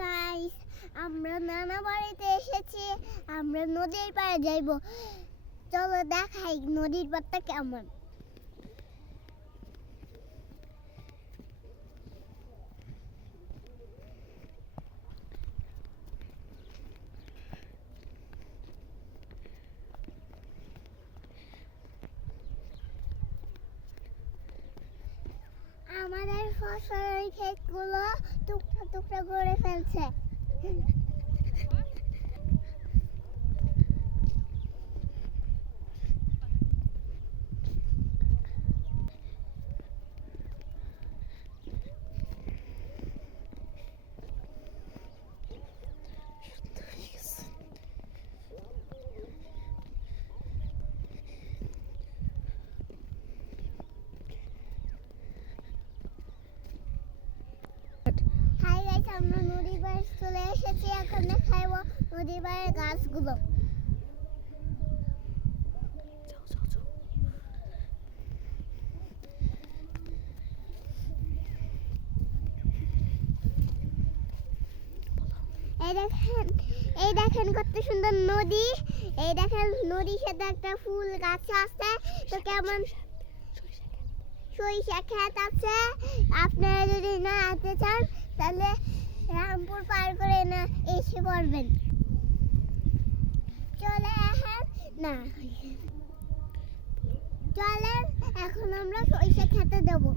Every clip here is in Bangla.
গাইস, আমরা নানা বাড়িতে এসেছি। আমরা নদীর পাড়ে যাইব। চলো দেখাই নদীর পাড়টা কেমন। আমাদের ফসলের ক্ষেতগুলো টুকরা টুকরা করে ফেলছে। হাই গাইস, আমরা নদীর পাড়ে চলে এসেছি। এখন দেখাবো নদীর পাড়ের গাছগুলো। এই দেখেন কত সুন্দর নদী। এই দেখেন নদীর সাথে একটা ফুল গাছ আছে। তো কেমন সরিষা ক্ষেত আছে। আপনারা যদি না আসতে চান তাহলে রামপুর পার করে না এসে পড়বেন। চলে আসেন না, চলেন এখন আমরা সরিষা খেতে দেবো।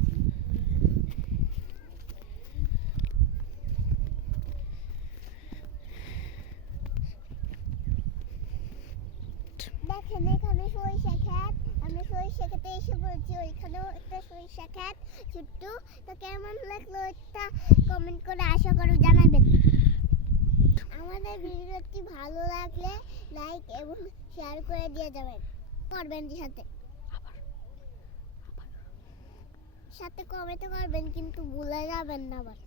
দেখেন এখানে সরিষা ক্ষেত। আমরা সরিষা খেতে এসে পড়েছি। ওইখানেও একটা সরিষা ক্ষেত ছোট্ট। তো কেমন লাগলো একটা কমেন্ট করে আশা করি জানাবেন। আমাদের ভিডিওটি ভালো লাগলে লাইক এবং শেয়ার করে দিয়ে যাবেন। করবেন সাথে সাথে কমেন্ট করবেন, কিন্তু ভুলে যাবেন না আবার।